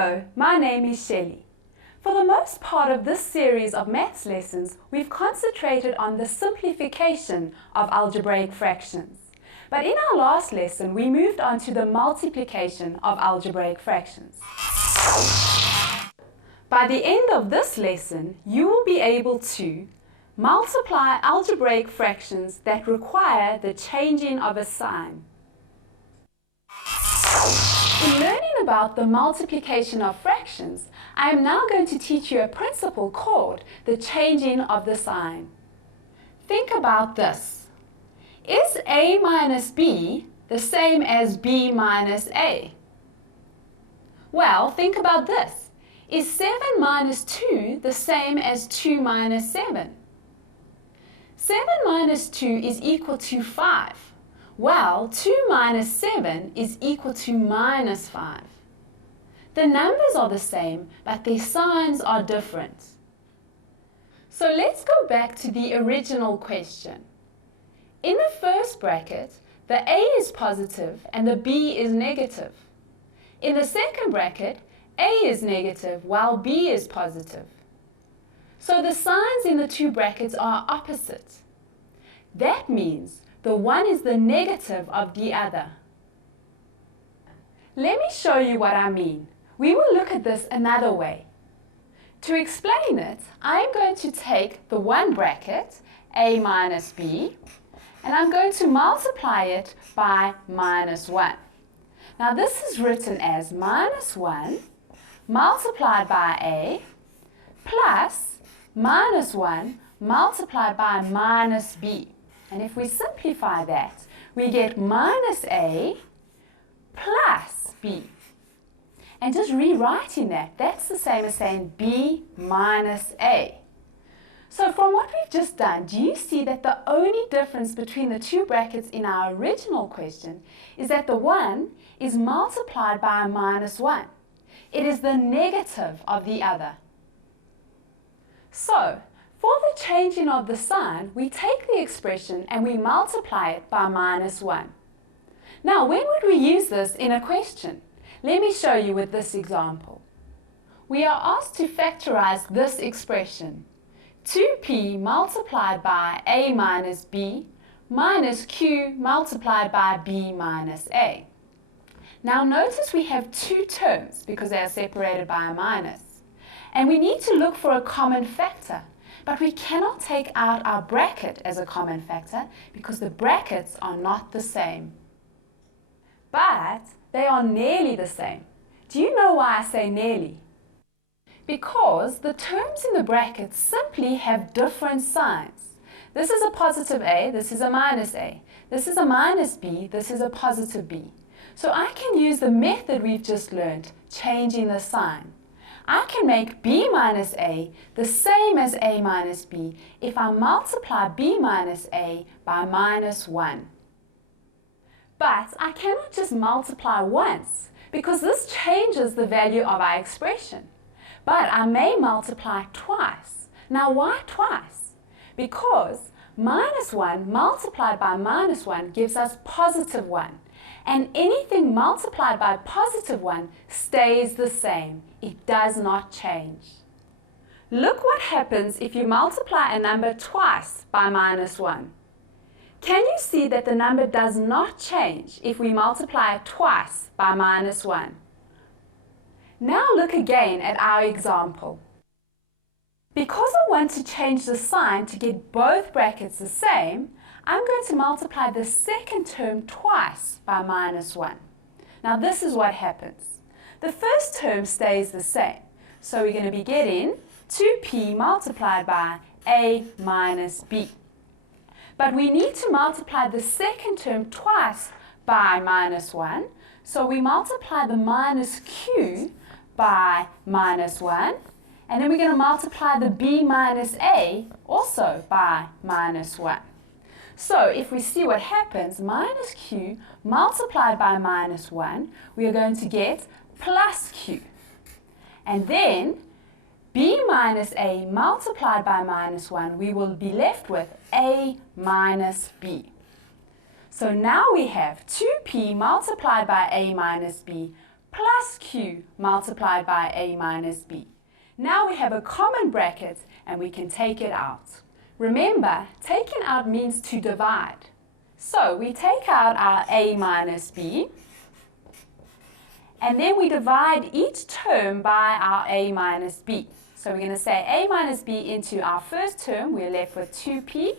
Hello, my name is Shelley. For the most part of this series of maths lessons, we've concentrated on the simplification of algebraic fractions. But in our last lesson, we moved on to the multiplication of algebraic fractions. By the end of this lesson, you will be able to multiply algebraic fractions that require the changing of a sign. In learning about the multiplication of fractions, I am now going to teach you a principle called the changing of the sign. Think about this. Is A minus B the same as B minus A? Well, think about this. Is 7 minus 2 the same as 2 minus 7? 7 minus 2 is equal to 5. Well, 2 minus 7 is equal to minus 5. The numbers are the same, but their signs are different. So let's go back to the original question. In the first bracket, the A is positive and the B is negative. In the second bracket, A is negative while B is positive. So the signs in the two brackets are opposite. That means the one is the negative of the other. Let me show you what I mean. We will look at this another way. To explain it, I'm going to take the one bracket, A minus B, and I'm going to multiply it by minus 1. Now this is written as minus 1 multiplied by A plus minus 1 multiplied by minus B. And if we simplify that, we get minus A plus B. And just rewriting that, that's the same as saying B minus A. So from what we've just done, do you see that the only difference between the two brackets in our original question is that the one is multiplied by a minus 1. It is the negative of the other. So, for the changing of the sign, we take the expression and we multiply it by minus 1. Now, when would we use this in a question? Let me show you with this example. We are asked to factorize this expression. 2p multiplied by a minus b minus q multiplied by b minus a. Now notice we have two terms because they are separated by a minus. And we need to look for a common factor. But we cannot take out our bracket as a common factor because the brackets are not the same. But they are nearly the same. Do you know why I say nearly? Because the terms in the brackets simply have different signs. This is a positive A, this is a minus A. This is a minus B, this is a positive B. So I can use the method we've just learned, changing the sign. I can make B minus A the same as A minus B if I multiply B minus A by minus 1. But I cannot just multiply once because this changes the value of our expression. But I may multiply twice. Now why twice? Because minus 1 multiplied by minus 1 gives us positive 1. And anything multiplied by positive 1 stays the same. It does not change. Look what happens if you multiply a number twice by minus 1. Can you see that the number does not change if we multiply it twice by minus 1? Now look again at our example. Because I want to change the sign to get both brackets the same, I'm going to multiply the second term twice by minus 1. Now this is what happens. The first term stays the same. So we're going to be getting 2p multiplied by a minus b. But we need to multiply the second term twice by minus 1. So we multiply the minus q by minus 1. And then we're going to multiply the b minus a also by minus 1. So if we see what happens, minus q multiplied by minus 1, we are going to get plus q. And then b minus a multiplied by minus 1, we will be left with a minus b. So now we have 2p multiplied by a minus b plus q multiplied by a minus b. Now we have a common bracket and we can take it out. Remember, taking out means to divide. So we take out our a minus b, and then we divide each term by our a minus b. So we're going to say a minus b into our first term, we're left with 2p,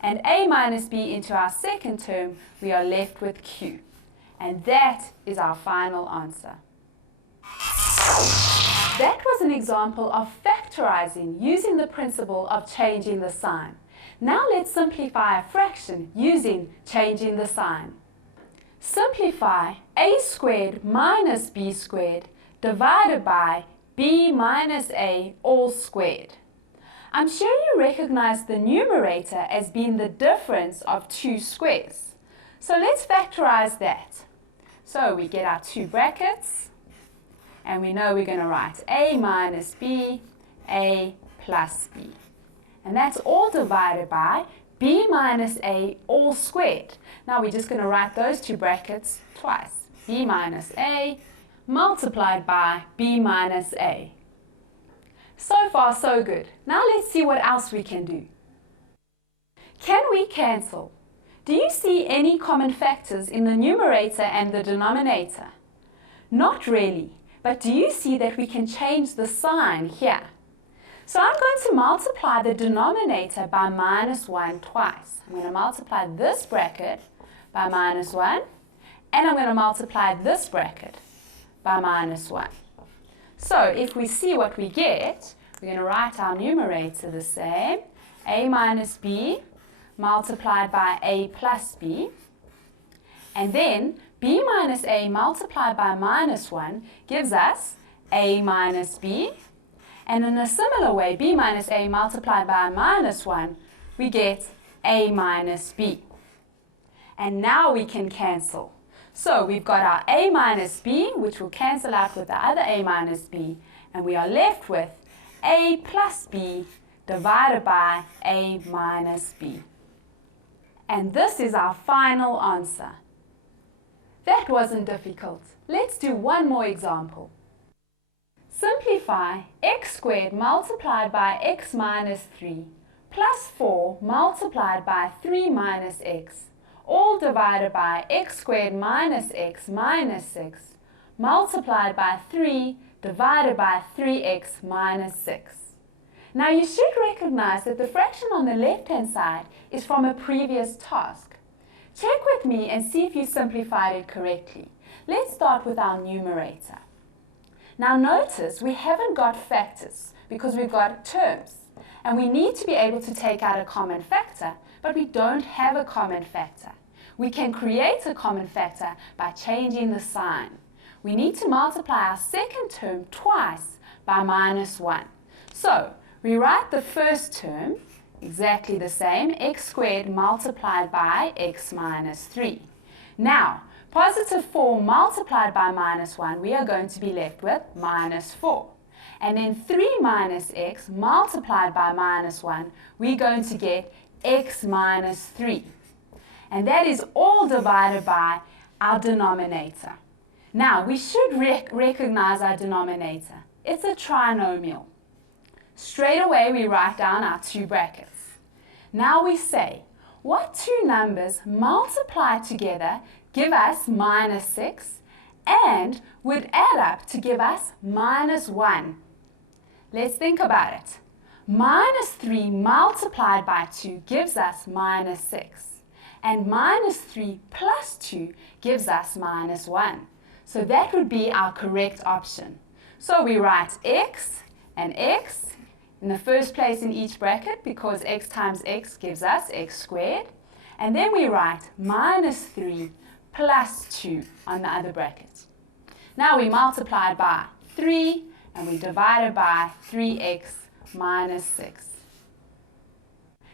and a minus b into our second term, we are left with q. And that is our final answer. That was an example of factorizing using the principle of changing the sign. Now let's simplify a fraction using changing the sign. Simplify a squared minus b squared divided by b minus a all squared. I'm sure you recognize the numerator as being the difference of two squares. So let's factorize that. So we get our two brackets, and we know we're going to write a minus b, a plus b. And that's all divided by b minus a all squared. Now we're just going to write those two brackets twice. B minus a multiplied by b minus a. So far so good. Now let's see what else we can do. Can we cancel? Do you see any common factors in the numerator and the denominator? Not really, but do you see that we can change the sign here? So I'm going to multiply the denominator by minus 1 twice. I'm going to multiply this bracket by minus 1, and I'm going to multiply this bracket by minus 1. So if we see what we get, we're going to write our numerator the same, a minus b multiplied by a plus b, and then b minus a multiplied by minus 1 gives us a minus b, and in a similar way, b minus a multiplied by minus 1, we get a minus b. And now we can cancel. So we've got our a minus b, which will cancel out with the other a minus b, and we are left with a plus b divided by a minus b. And this is our final answer. That wasn't difficult. Let's do one more example. Simplify x squared multiplied by x minus 3 plus 4 multiplied by 3 minus x, all divided by x squared minus x minus 6 multiplied by 3 divided by 3x minus 6. Now you should recognize that the fraction on the left-hand side is from a previous task. Check with me and see if you simplified it correctly. Let's start with our numerator. Now notice we haven't got factors because we've got terms, and we need to be able to take out a common factor, but we don't have a common factor. We can create a common factor by changing the sign. We need to multiply our second term twice by minus 1. So we write the first term exactly the same, x squared multiplied by x minus 3. Now, positive 4 multiplied by minus 1, we are going to be left with minus 4. And then 3 minus x multiplied by minus 1, we're going to get x minus 3. And that is all divided by our denominator. Now, we should recognize our denominator. It's a trinomial. Straight away, we write down our two brackets. Now we say, what two numbers multiplied together give us minus 6 and would add up to give us minus 1? Let's think about it. Minus 3 multiplied by 2 gives us minus 6. And minus 3 plus 2 gives us minus 1. So that would be our correct option. So we write x and x in the first place in each bracket because x times x gives us x squared. And then we write minus 3 plus 2 on the other bracket. Now we multiply by 3 and we divide it by 3x minus 6.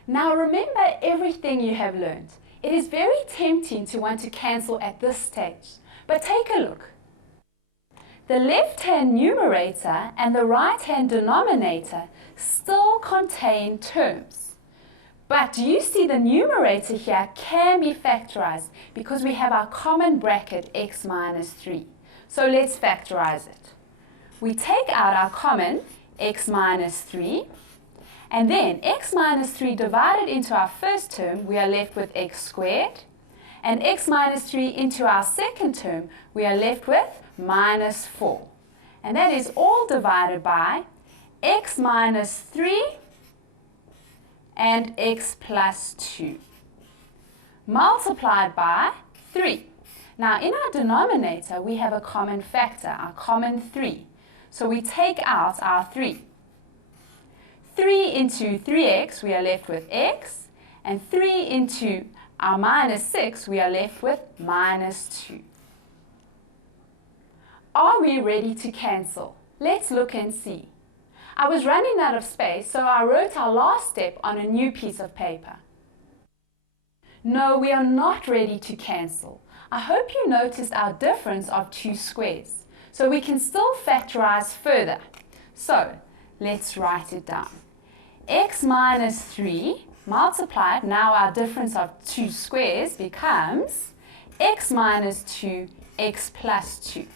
Now remember everything you have learned. It is very tempting to want to cancel at this stage, but take a look. The left-hand numerator and the right-hand denominator still contain terms. But do you see the numerator here can be factorized because we have our common bracket x minus 3. So let's factorize it. We take out our common x minus 3, and then x minus 3 divided into our first term, we are left with x squared, and x minus 3 into our second term, we are left with minus 4. And that is all divided by x minus 3 and x plus 2, multiplied by 3. Now in our denominator, we have a common factor, our common 3. So we take out our 3. 3 into 3x, we are left with x, and 3 into our minus 6, we are left with minus 2. Are we ready to cancel? Let's look and see. I was running out of space, so I wrote our last step on a new piece of paper. No, we are not ready to cancel. I hope you noticed our difference of 2 squares. So we can still factorize further. So let's write it down. X minus 3 multiplied, now our difference of 2 squares becomes x minus 2, x plus 2.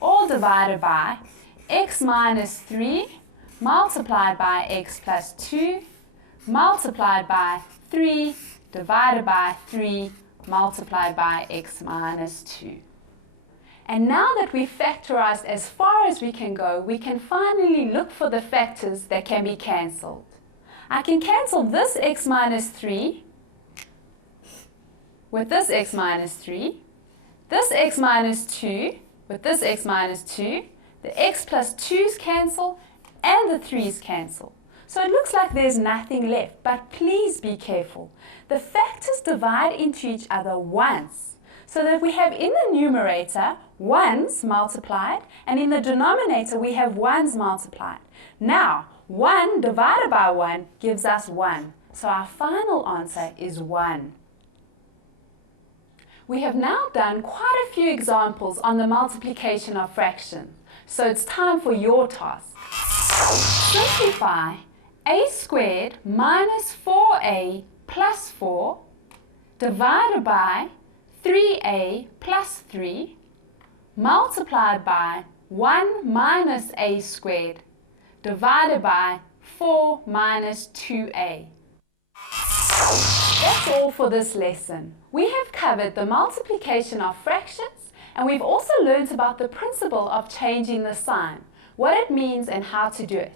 All divided by x minus 3 multiplied by x plus 2 multiplied by 3 divided by 3 multiplied by x minus 2. And now that we've factorized as far as we can go, we can finally look for the factors that can be cancelled. I can cancel this x minus 3 with this x minus 3, this x minus 2 with this x minus 2, the x plus 2's cancel, and the 3's cancel. So it looks like there's nothing left, but please be careful. The factors divide into each other once, so that we have in the numerator 1's multiplied, and in the denominator we have 1's multiplied. Now, 1 divided by 1 gives us 1, so our final answer is 1. We have now done quite a few examples on the multiplication of fractions, so it's time for your task. Simplify a squared minus 4a plus 4 divided by 3a plus 3 multiplied by 1 minus a squared divided by 4 minus 2a. That's all for this lesson. We have covered the multiplication of fractions, and we've also learnt about the principle of changing the sign, what it means and how to do it.